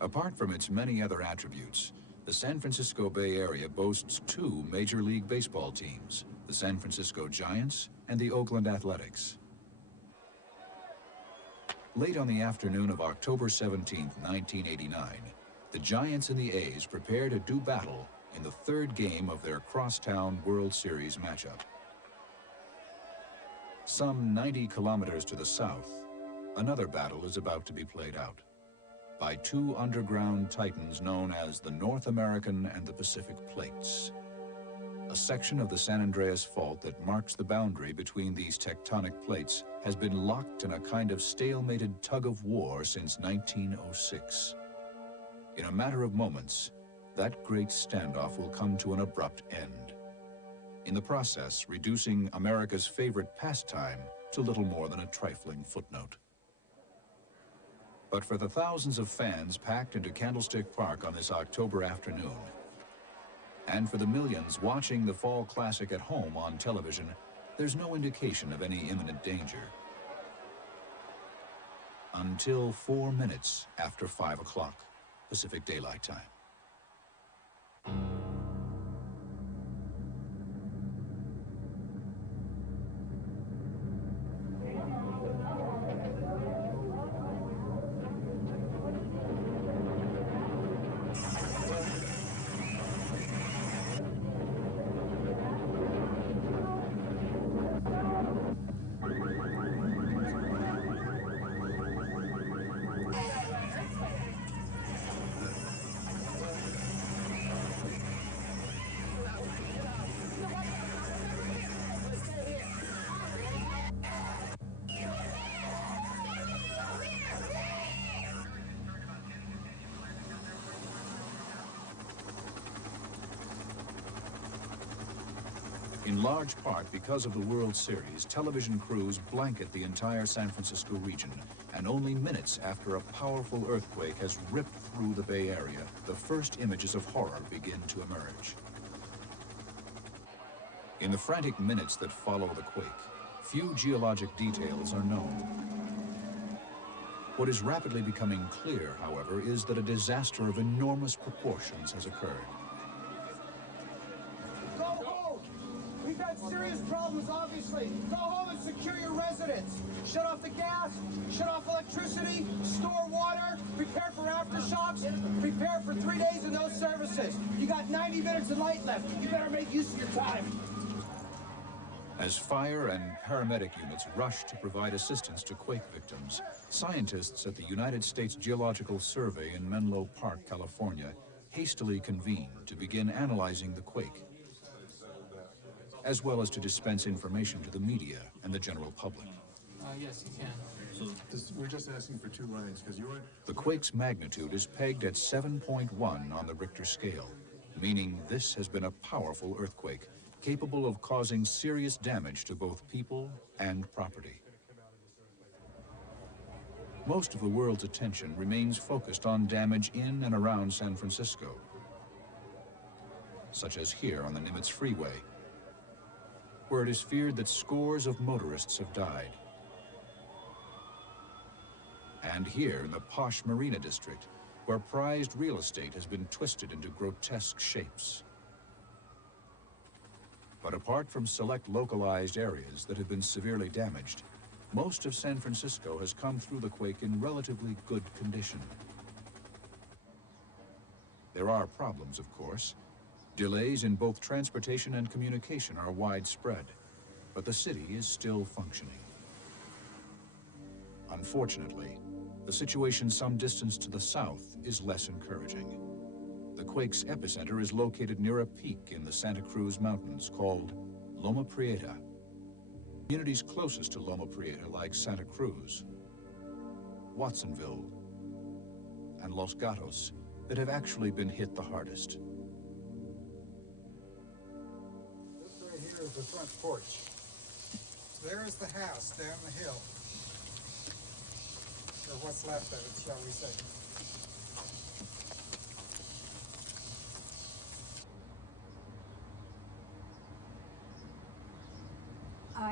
Apart from its many other attributes, the San Francisco Bay Area boasts two Major League Baseball teams, the San Francisco Giants and the Oakland Athletics. Late on the afternoon of October 17, 1989, the Giants and the A's prepare to do battle in the third game of their crosstown World Series matchup. Some 90 kilometers to the south, another battle is about to be played out by two underground titans known as the North American and the Pacific Plates. A section of the San Andreas Fault that marks the boundary between these tectonic plates has been locked in a kind of stalemated tug-of-war since 1906. In a matter of moments, that great standoff will come to an abrupt end, in the process reducing America's favorite pastime to little more than a trifling footnote. But for the thousands of fans packed into Candlestick Park on this October afternoon, and for the millions watching the Fall Classic at home on television, there's no indication of any imminent danger. Until 4 minutes after 5 o'clock Pacific Daylight Time. In large part because of the World Series, television crews blanket the entire San Francisco region, and only minutes after a powerful earthquake has ripped through the Bay Area, the first images of horror begin to emerge. In the frantic minutes that follow the quake, few geologic details are known. What is rapidly becoming clear, however, is that a disaster of enormous proportions has occurred. Serious problems, obviously. Go home and secure your residence. Shut off the gas, shut off electricity, store water, prepare for aftershocks, prepare for 3 days of no services. You got 90 minutes of light left. You better make use of your time. As fire and paramedic units rush to provide assistance to quake victims, scientists at the United States Geological Survey in Menlo Park, California, hastily convene to begin analyzing the quake, as well as to dispense information to the media and the general public. Yes, you can. So we're just asking for 2 lines, because you're... The quake's magnitude is pegged at 7.1 on the Richter scale, meaning this has been a powerful earthquake, capable of causing serious damage to both people and property. Most of the world's attention remains focused on damage in and around San Francisco, such as here on the Nimitz Freeway, where it is feared that scores of motorists have died. And here in the posh Marina District, where prized real estate has been twisted into grotesque shapes. But apart from select localized areas that have been severely damaged, most of San Francisco has come through the quake in relatively good condition. There are problems, of course. Delays in both transportation and communication are widespread, but the city is still functioning. Unfortunately, the situation some distance to the south is less encouraging. The quake's epicenter is located near a peak in the Santa Cruz Mountains called Loma Prieta. Communities closest to Loma Prieta, like Santa Cruz, Watsonville, and Los Gatos, that have actually been hit the hardest. Here is the front porch. There is the house down the hill. Or what's left of it, shall we say.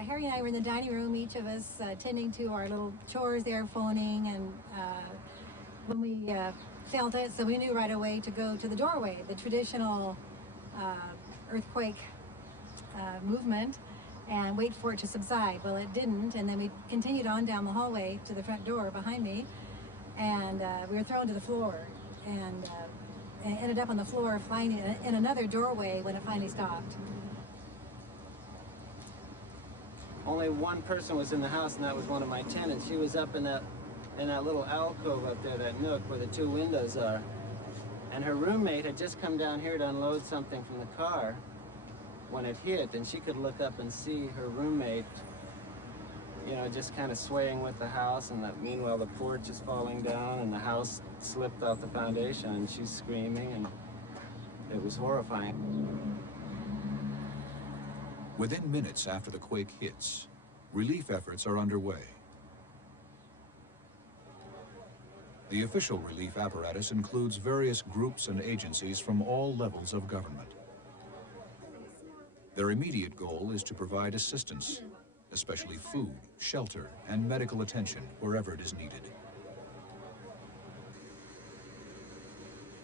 Harry and I were in the dining room, each of us tending to our little chores there, phoning, and when we felt it, so we knew right away to go to the doorway, the traditional earthquake movement, and wait for it to subside. Well, it didn't, and then we continued on down the hallway to the front door behind me, and we were thrown to the floor, and ended up on the floor, flying in another doorway when it finally stopped. Only one person was in the house, and that was one of my tenants. She was up in that little alcove up there, that nook where the two windows are. And her roommate had just come down here to unload something from the car when it hit, and she could look up and see her roommate, you know, just kind of swaying with the house, and that meanwhile the porch is falling down and the house slipped off the foundation, and she's screaming, and it was horrifying. Within minutes after the quake hits, relief efforts are underway. The official relief apparatus includes various groups and agencies from all levels of government. Their immediate goal is to provide assistance, especially food, shelter, and medical attention wherever it is needed.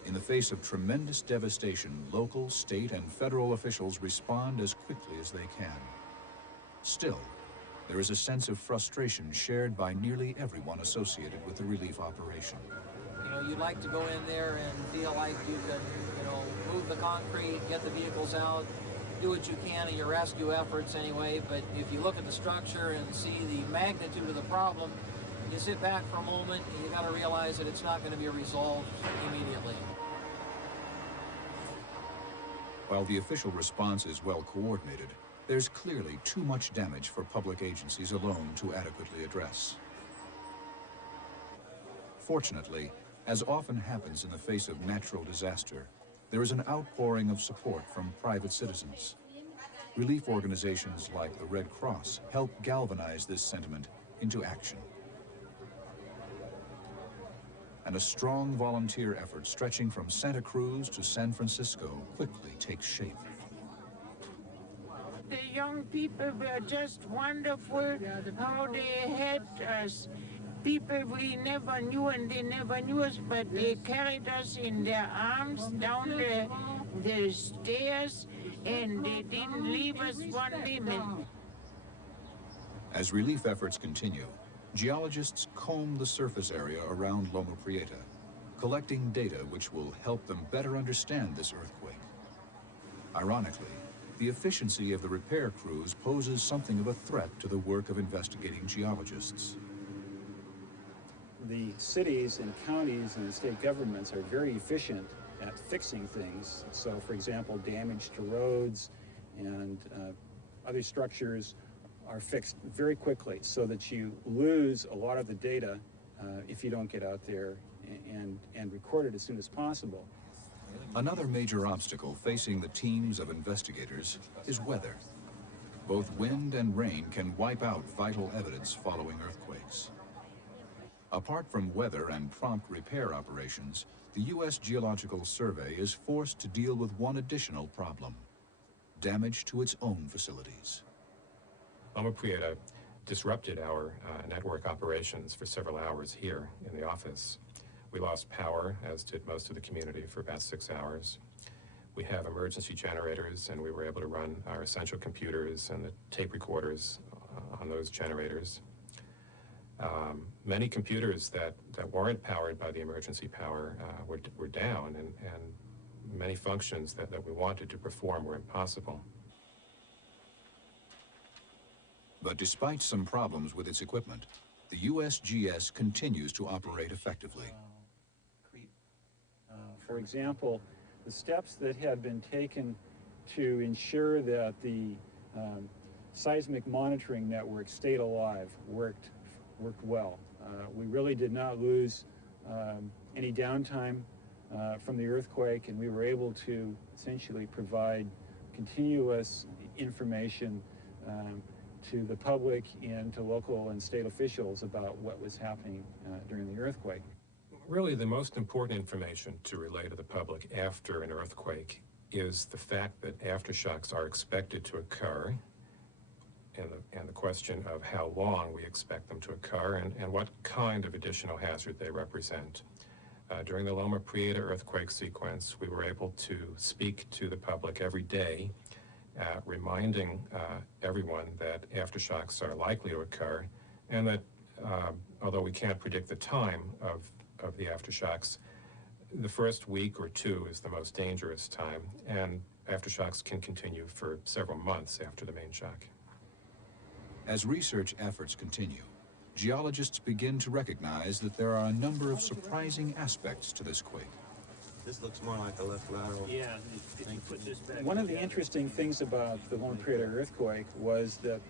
In the face of tremendous devastation, local, state, and federal officials respond as quickly as they can. Still, there is a sense of frustration shared by nearly everyone associated with the relief operation. You know, you'd like to go in there and feel like you can, you know, move the concrete, get the vehicles out, do what you can in your rescue efforts anyway, but if you look at the structure and see the magnitude of the problem, you sit back for a moment and you got to realize that it's not going to be resolved immediately. While the official response is well coordinated, there's clearly too much damage for public agencies alone to adequately address. Fortunately, as often happens in the face of natural disaster, there is an outpouring of support from private citizens. Relief organizations like the Red Cross help galvanize this sentiment into action. And a strong volunteer effort stretching from Santa Cruz to San Francisco quickly takes shape. The young people were just wonderful, how they helped us. People we never knew, and they never knew us, but they carried us in their arms down the stairs, and they didn't leave us one minute. As relief efforts continue, geologists comb the surface area around Loma Prieta, collecting data which will help them better understand this earthquake. Ironically, the efficiency of the repair crews poses something of a threat to the work of investigating geologists. The cities and counties and state governments are very efficient at fixing things. So, for example, damage to roads and other structures are fixed very quickly so that you lose a lot of the data if you don't get out there and record it as soon as possible. Another major obstacle facing the teams of investigators is weather. Both wind and rain can wipe out vital evidence following earthquakes. Apart from weather and prompt repair operations, the U.S. Geological Survey is forced to deal with one additional problem: damage to its own facilities. Loma Prieta disrupted our network operations for several hours here in the office. We lost power, as did most of the community, for about 6 hours. We have emergency generators, and we were able to run our essential computers and the tape recorders on those generators. Many computers that weren't powered by the emergency power were down, and many functions that we wanted to perform were impossible. But despite some problems with its equipment, the USGS continues to operate effectively. For example, the steps that had been taken to ensure that the seismic monitoring network stayed alive worked well. We really did not lose any downtime from the earthquake, and we were able to essentially provide continuous information to the public and to local and state officials about what was happening during the earthquake. Really, the most important information to relay to the public after an earthquake is the fact that aftershocks are expected to occur, and the question of how long we expect them to occur, and what kind of additional hazard they represent. During the Loma Prieta earthquake sequence, we were able to speak to the public every day, reminding everyone that aftershocks are likely to occur, and that although we can't predict the time of the aftershocks, the first week or two is the most dangerous time, and aftershocks can continue for several months after the main shock. As research efforts continue, geologists begin to recognize that there are a number of surprising aspects to this quake. This looks more like a left lateral. Yeah, if you put this back. One of the interesting things about the Loma Prieta earthquake was that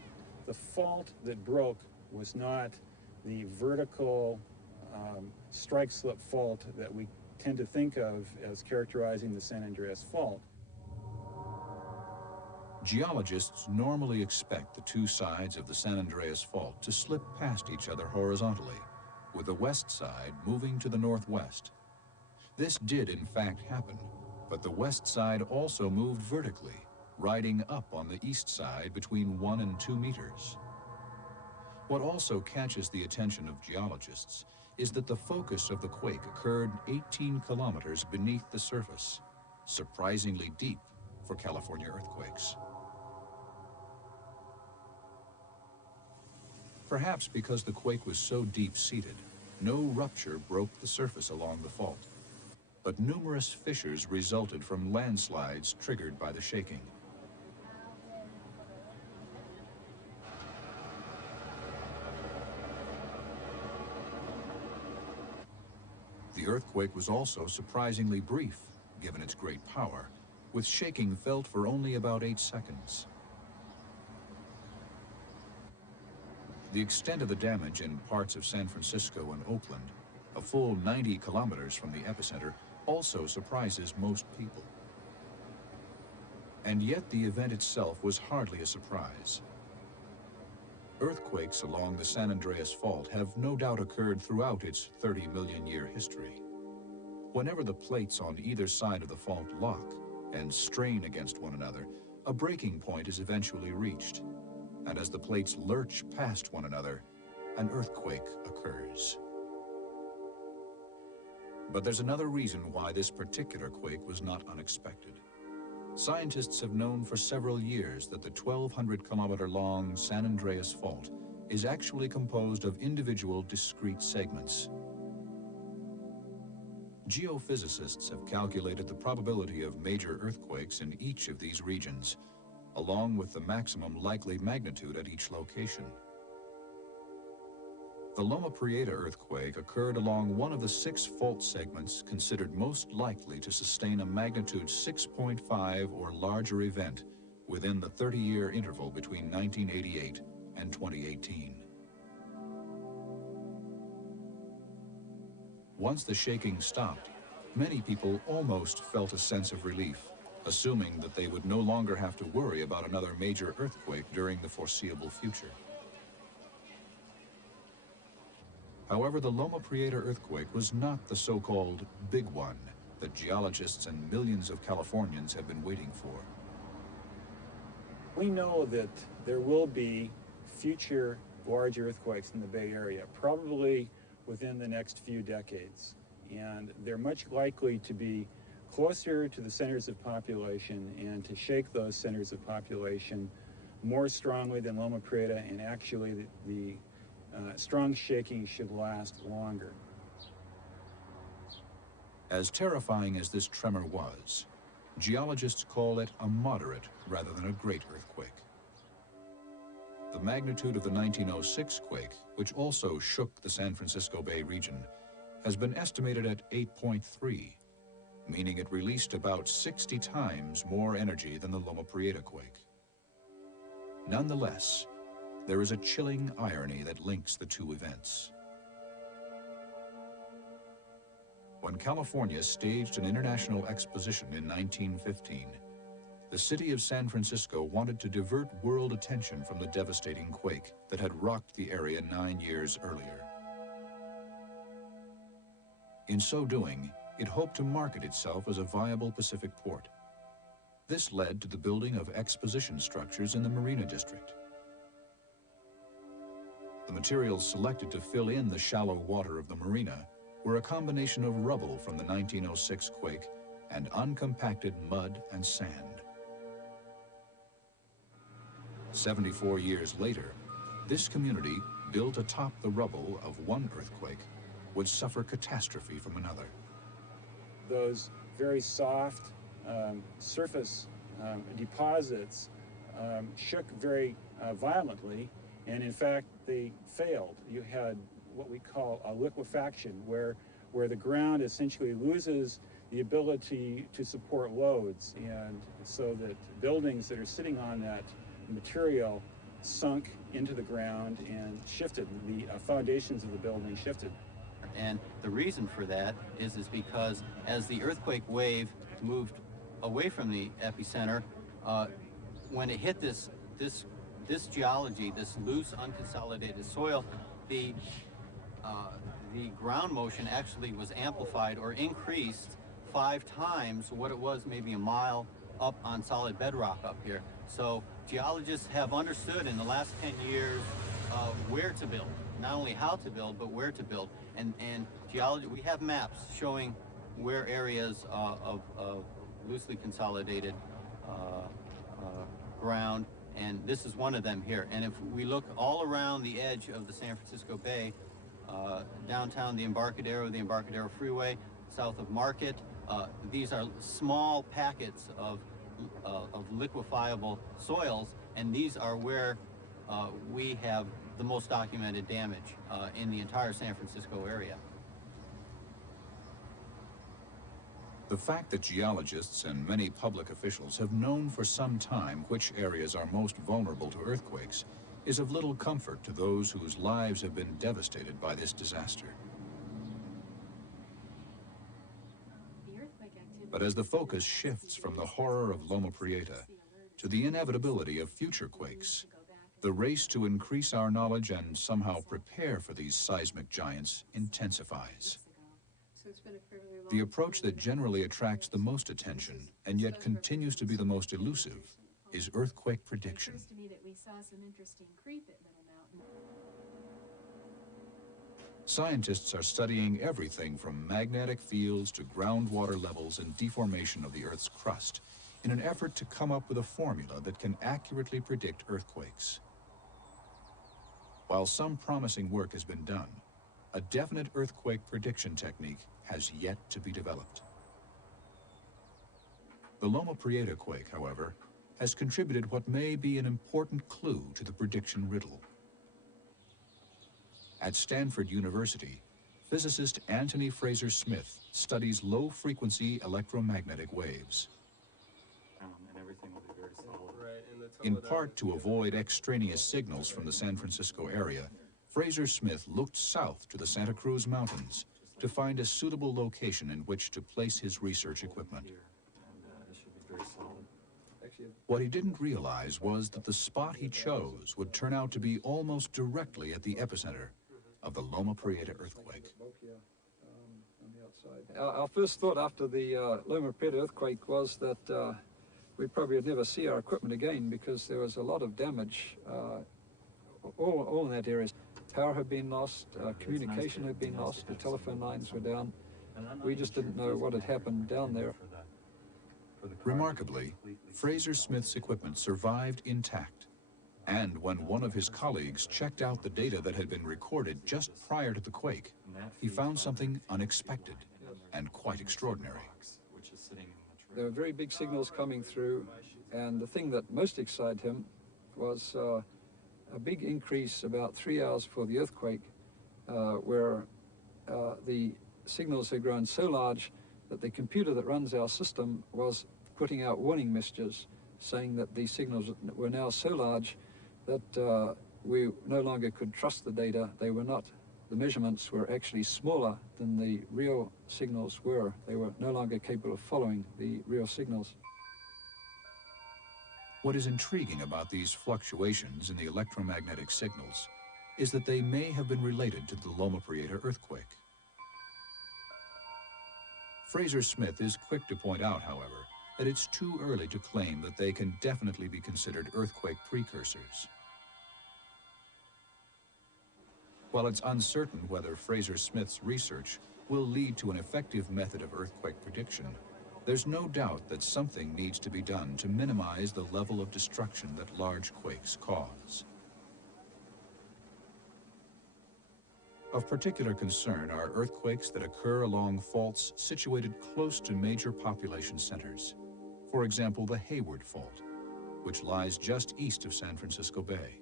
the fault that broke was not the vertical strike-slip fault that we tend to think of as characterizing the San Andreas Fault. Geologists normally expect the two sides of the San Andreas Fault to slip past each other horizontally, with the west side moving to the northwest. This did in fact happen, but the west side also moved vertically, riding up on the east side between 1 and 2 meters. What also catches the attention of geologists is that the focus of the quake occurred 18 kilometers beneath the surface, surprisingly deep for California earthquakes. Perhaps because the quake was so deep-seated, no rupture broke the surface along the fault. But numerous fissures resulted from landslides triggered by the shaking. The earthquake was also surprisingly brief, given its great power, with shaking felt for only about 8 seconds. The extent of the damage in parts of San Francisco and Oakland, a full 90 kilometers from the epicenter, also surprises most people. And yet the event itself was hardly a surprise. Earthquakes along the San Andreas Fault have no doubt occurred throughout its 30-million-year history. Whenever the plates on either side of the fault lock and strain against one another, a breaking point is eventually reached. And as the plates lurch past one another, an earthquake occurs. But there's another reason why this particular quake was not unexpected. Scientists have known for several years that the 1,200-kilometer-long San Andreas Fault is actually composed of individual discrete segments. Geophysicists have calculated the probability of major earthquakes in each of these regions, along with the maximum likely magnitude at each location. The Loma Prieta earthquake occurred along one of the 6 fault segments considered most likely to sustain a magnitude 6.5 or larger event within the 30-year interval between 1988 and 2018. Once the shaking stopped, many people almost felt a sense of relief, assuming that they would no longer have to worry about another major earthquake during the foreseeable future. However, the Loma Prieta earthquake was not the so-called big one that geologists and millions of Californians have been waiting for. We know that there will be future large earthquakes in the Bay Area, probably within the next few decades. And they're much likely to be closer to the centers of population and to shake those centers of population more strongly than Loma Prieta, and actually the strong shaking should last longer. As terrifying as this tremor was, geologists call it a moderate rather than a great earthquake. The magnitude of the 1906 quake, which also shook the San Francisco Bay region, has been estimated at 8.3, meaning it released about 60 times more energy than the Loma Prieta quake. Nonetheless, there is a chilling irony that links the two events. When California staged an international exposition in 1915, the city of San Francisco wanted to divert world attention from the devastating quake that had rocked the area 9 years earlier. In so doing, it hoped to market itself as a viable Pacific port. This led to the building of exposition structures in the Marina District. The materials selected to fill in the shallow water of the marina were a combination of rubble from the 1906 quake and uncompacted mud and sand. 74 years later, this community, built atop the rubble of one earthquake, would suffer catastrophe from another. Those very soft surface deposits shook very violently, and in fact they failed. You had what we call a liquefaction, where the ground essentially loses the ability to support loads, and so that buildings that are sitting on that material sunk into the ground and shifted. The foundations of the building shifted. And the reason for that is because as the earthquake wave moved away from the epicenter, when it hit this geology, this loose, unconsolidated soil, the ground motion actually was amplified or increased 5 times what it was maybe a mile up on solid bedrock up here. So geologists have understood in the last 10 years where to build, not only how to build, but where to build. And geology, we have maps showing where areas of loosely consolidated ground, and this is one of them here. And if we look all around the edge of the San Francisco Bay, downtown the Embarcadero Freeway, south of Market, these are small packets of liquefiable soils, and these are where we have the most documented damage in the entire San Francisco area. The fact that geologists and many public officials have known for some time which areas are most vulnerable to earthquakes is of little comfort to those whose lives have been devastated by this disaster. But as the focus shifts from the horror of Loma Prieta to the inevitability of future quakes, the race to increase our knowledge and somehow prepare for these seismic giants intensifies. The approach that generally attracts the most attention and yet continues to be the most elusive is earthquake prediction. Scientists are studying everything from magnetic fields to groundwater levels and deformation of the Earth's crust in an effort to come up with a formula that can accurately predict earthquakes. While some promising work has been done, a definite earthquake prediction technique has yet to be developed. The Loma Prieta quake, however, has contributed what may be an important clue to the prediction riddle. At Stanford University, physicist Anthony Fraser Smith studies low-frequency electromagnetic waves. In part to avoid extraneous signals from the San Francisco area, Fraser Smith looked south to the Santa Cruz Mountains to find a suitable location in which to place his research equipment. What he didn't realize was that the spot he chose would turn out to be almost directly at the epicenter of the Loma Prieta earthquake. Our first thought after the Loma Prieta earthquake was that we probably would never see our equipment again, because there was a lot of damage all in that area. Power had been lost, communication had been lost, the telephone lines were down. We just didn't know what had happened down there. Remarkably, Fraser Smith's equipment survived intact. And when one of his colleagues checked out the data that had been recorded just prior to the quake, he found something unexpected and quite extraordinary. There were very big signals coming through, and the thing that most excited him was a big increase about 3 hours before the earthquake, where the signals had grown so large that the computer that runs our system was putting out warning messages saying that the signals were now so large that we no longer could trust the data. They were not, the measurements were actually smaller than the real signals were. They were no longer capable of following the real signals. What is intriguing about these fluctuations in the electromagnetic signals is that they may have been related to the Loma Prieta earthquake. Fraser Smith is quick to point out, however, that it's too early to claim that they can definitely be considered earthquake precursors. While it's uncertain whether Fraser Smith's research will lead to an effective method of earthquake prediction, there's no doubt that something needs to be done to minimize the level of destruction that large quakes cause. Of particular concern are earthquakes that occur along faults situated close to major population centers. For example, the Hayward Fault, which lies just east of San Francisco Bay.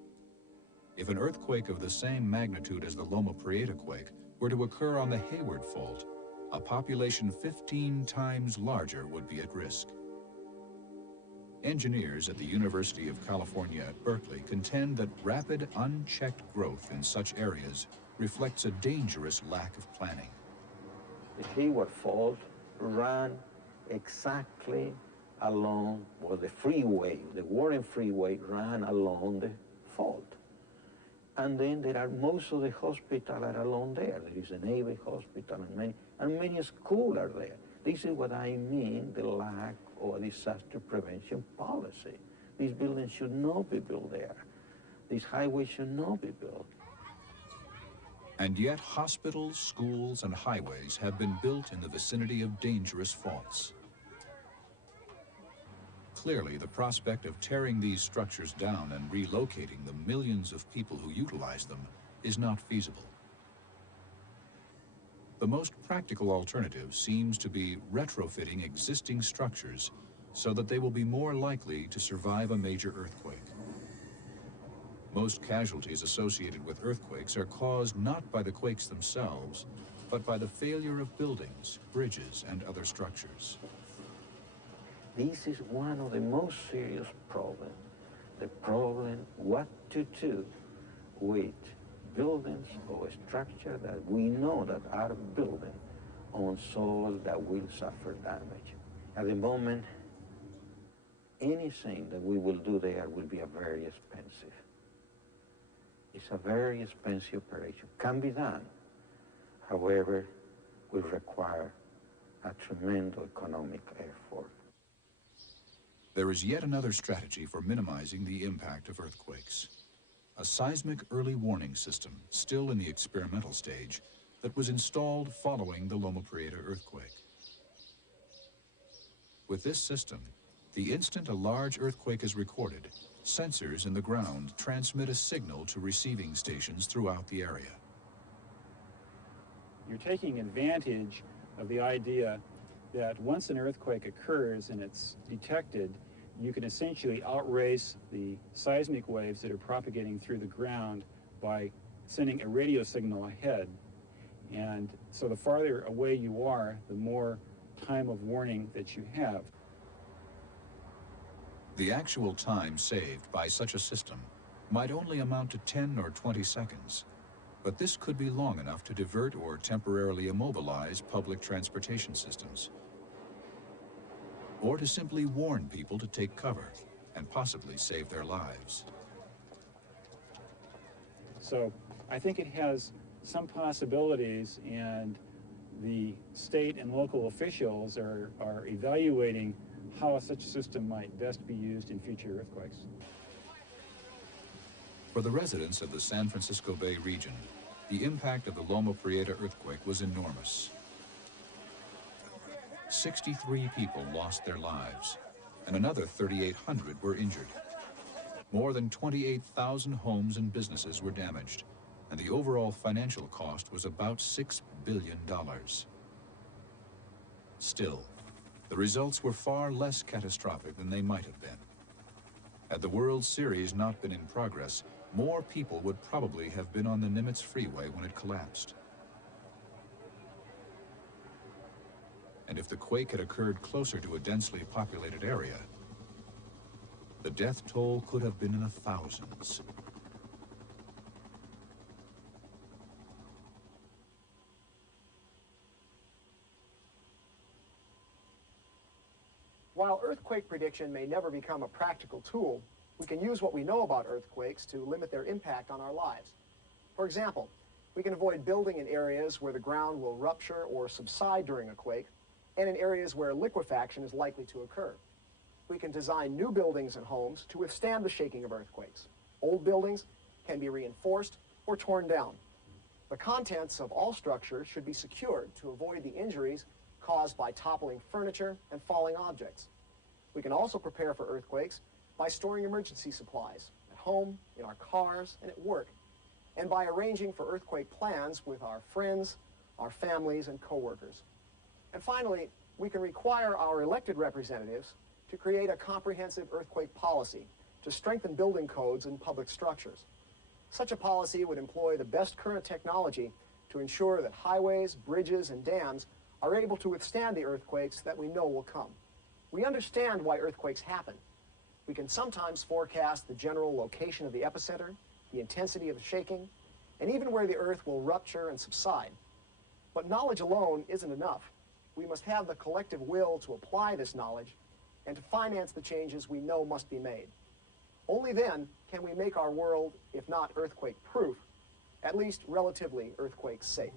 If an earthquake of the same magnitude as the Loma Prieta quake were to occur on the Hayward Fault, a population 15 times larger would be at risk. Engineers at the University of California at Berkeley contend that rapid, unchecked growth in such areas reflects a dangerous lack of planning. The Hayward Fault ran exactly along, well, the freeway, the Warren Freeway ran along the fault. And then there are most of the hospitals are along there. There is a Navy hospital and many schools are there. This is what I mean, the lack of a disaster prevention policy. These buildings should not be built there. These highways should not be built. And yet hospitals, schools, and highways have been built in the vicinity of dangerous faults. Clearly, the prospect of tearing these structures down and relocating the millions of people who utilize them is not feasible. The most practical alternative seems to be retrofitting existing structures so that they will be more likely to survive a major earthquake. Most casualties associated with earthquakes are caused not by the quakes themselves, but by the failure of buildings, bridges, and other structures. This is one of the most serious problems. The problem what to do with buildings or structure that we know that are building on soil that will suffer damage. At the moment, anything that we will do there will be very expensive. It's a very expensive operation. Can be done, however, will require a tremendous economic effort. There is yet another strategy for minimizing the impact of earthquakes. A seismic early warning system, still in the experimental stage, that was installed following the Loma Prieta earthquake. With this system, the instant a large earthquake is recorded, sensors in the ground transmit a signal to receiving stations throughout the area. You're taking advantage of the idea that once an earthquake occurs and it's detected, you can essentially outrace the seismic waves that are propagating through the ground by sending a radio signal ahead. And so the farther away you are, the more time of warning that you have. The actual time saved by such a system might only amount to 10 or 20 seconds, but this could be long enough to divert or temporarily immobilize public transportation systems, or to simply warn people to take cover and possibly save their lives. So I think it has some possibilities, and the state and local officials are evaluating how such a system might best be used in future earthquakes. For the residents of the San Francisco Bay region, the impact of the Loma Prieta earthquake was enormous. 63 people lost their lives, and another 3,800 were injured. More than 28,000 homes and businesses were damaged, and the overall financial cost was about $6 billion. Still, the results were far less catastrophic than they might have been. Had the World Series not been in progress, more people would probably have been on the Nimitz Freeway when it collapsed. And if the quake had occurred closer to a densely populated area, the death toll could have been in the thousands. While earthquake prediction may never become a practical tool, we can use what we know about earthquakes to limit their impact on our lives. For example, we can avoid building in areas where the ground will rupture or subside during a quake, and in areas where liquefaction is likely to occur. We can design new buildings and homes to withstand the shaking of earthquakes. Old buildings can be reinforced or torn down. The contents of all structures should be secured to avoid the injuries caused by toppling furniture and falling objects. We can also prepare for earthquakes by storing emergency supplies at home, in our cars, and at work, and by arranging for earthquake plans with our friends, our families, and coworkers. And finally, we can require our elected representatives to create a comprehensive earthquake policy to strengthen building codes and public structures. Such a policy would employ the best current technology to ensure that highways, bridges, and dams are able to withstand the earthquakes that we know will come. We understand why earthquakes happen. We can sometimes forecast the general location of the epicenter, the intensity of the shaking, and even where the earth will rupture and subside. But knowledge alone isn't enough. We must have the collective will to apply this knowledge and to finance the changes we know must be made. Only then can we make our world, if not earthquake-proof, at least relatively earthquake-safe.